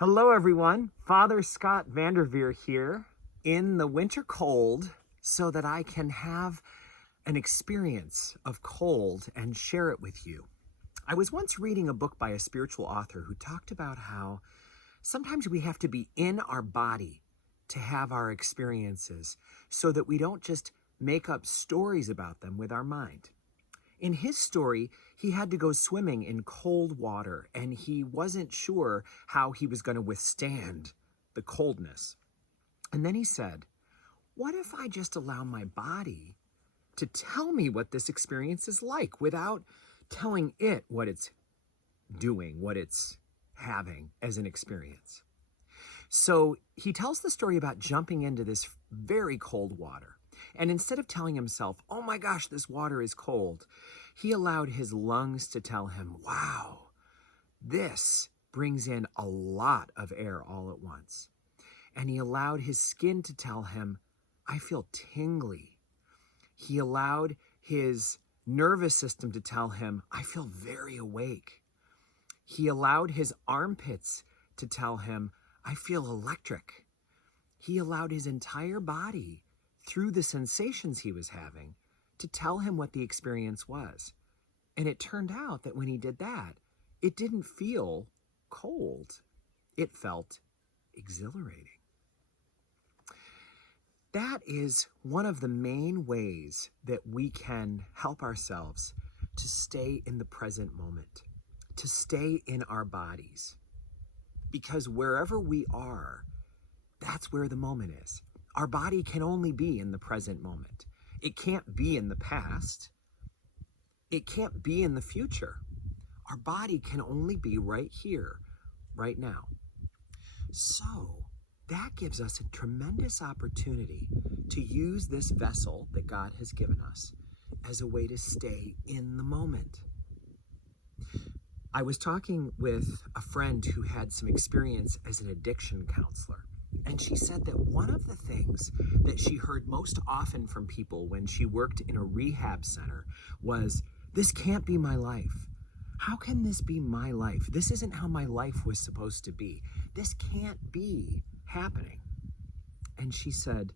Hello, everyone. Father Scott Vanderveer here in the winter cold so that I can have an experience of cold and share it with you. I was once reading a book by a spiritual author who talked about how sometimes we have to be in our body to have our experiences so that we don't just make up stories about them with our mind. In his story, he had to go swimming in cold water, and he wasn't sure how he was going to withstand the coldness. And then he said, what if I just allow my body to tell me what this experience is like without telling it what it's doing, what it's having as an experience? So he tells the story about jumping into this very cold water. And instead of telling himself, oh my gosh, this water is cold, he allowed his lungs to tell him, wow, this brings in a lot of air all at once. And he allowed his skin to tell him, I feel tingly. He allowed his nervous system to tell him, I feel very awake. He allowed his armpits to tell him, I feel electric. He allowed his entire body, through the sensations he was having, to tell him what the experience was. And it turned out that when he did that, it didn't feel cold. It felt exhilarating. That is one of the main ways that we can help ourselves to stay in the present moment, to stay in our bodies. Because wherever we are, that's where the moment is. Our body can only be in the present moment. It can't be in the past. It can't be in the future. Our body can only be right here, right now. So that gives us a tremendous opportunity to use this vessel that God has given us as a way to stay in the moment. I was talking with a friend who had some experience as an addiction counselor. And she said that one of the things that she heard most often from people when she worked in a rehab center was, this can't be my life. How can this be my life? This isn't how my life was supposed to be. This can't be happening. And she said,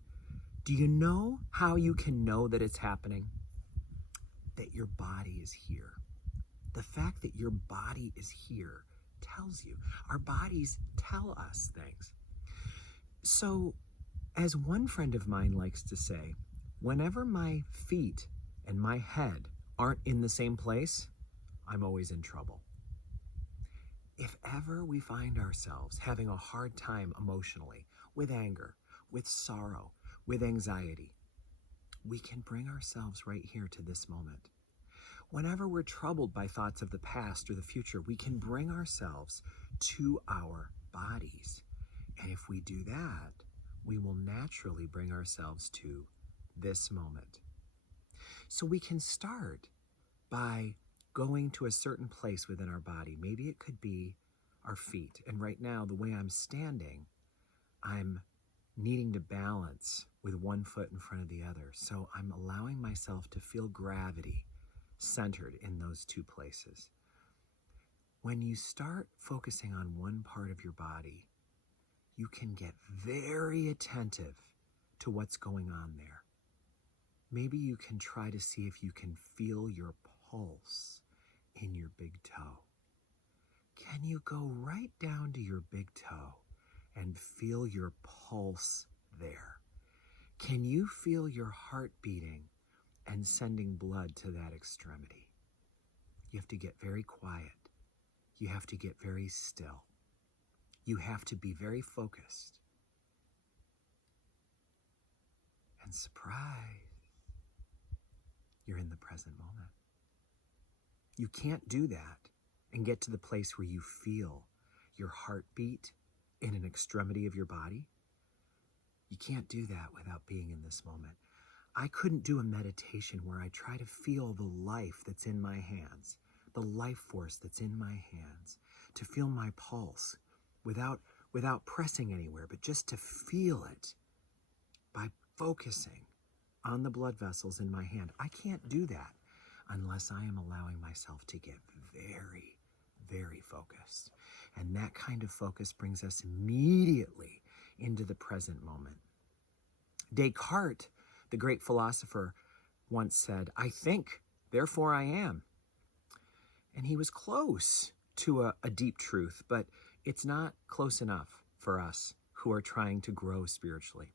do you know how you can know that it's happening? That your body is here. The fact that your body is here tells you. Our bodies tell us things. So, as one friend of mine likes to say, whenever my feet and my head aren't in the same place, I'm always in trouble. If ever we find ourselves having a hard time emotionally, with anger, with sorrow, with anxiety, we can bring ourselves right here to this moment. Whenever we're troubled by thoughts of the past or the future, we can bring ourselves to our bodies. And if we do that, we will naturally bring ourselves to this moment. So we can start by going to a certain place within our body. Maybe it could be our feet. And right now, the way I'm standing, I'm needing to balance with one foot in front of the other. So I'm allowing myself to feel gravity centered in those two places. When you start focusing on one part of your body, you can get very attentive to what's going on there. Maybe you can try to see if you can feel your pulse in your big toe. Can you go right down to your big toe and feel your pulse there? Can you feel your heart beating and sending blood to that extremity? You have to get very quiet. You have to get very still. You have to be very focused. And surprise, you're in the present moment. You can't do that and get to the place where you feel your heartbeat in an extremity of your body. You can't do that without being in this moment. I couldn't do a meditation where I try to feel the life that's in my hands, the life force that's in my hands, to feel my pulse without pressing anywhere, but just to feel it by focusing on the blood vessels in my hand. I can't do that unless I am allowing myself to get very, very focused. And that kind of focus brings us immediately into the present moment. Descartes, the great philosopher, once said, "I think, therefore I am." And he was close to a deep truth, but it's not close enough for us who are trying to grow spiritually.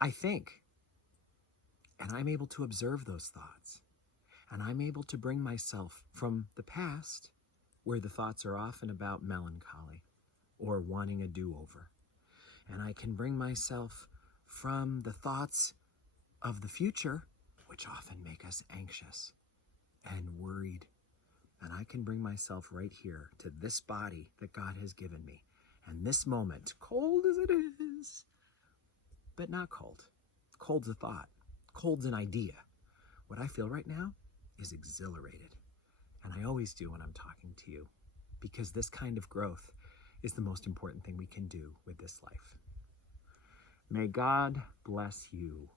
I think, and I'm able to observe those thoughts, and I'm able to bring myself from the past, where the thoughts are often about melancholy or wanting a do-over, and I can bring myself from the thoughts of the future, which often make us anxious and worried. And I can bring myself right here to this body that God has given me. And this moment, cold as it is, but not cold. Cold's a thought. Cold's an idea. What I feel right now is exhilarated. And I always do when I'm talking to you, because this kind of growth is the most important thing we can do with this life. May God bless you.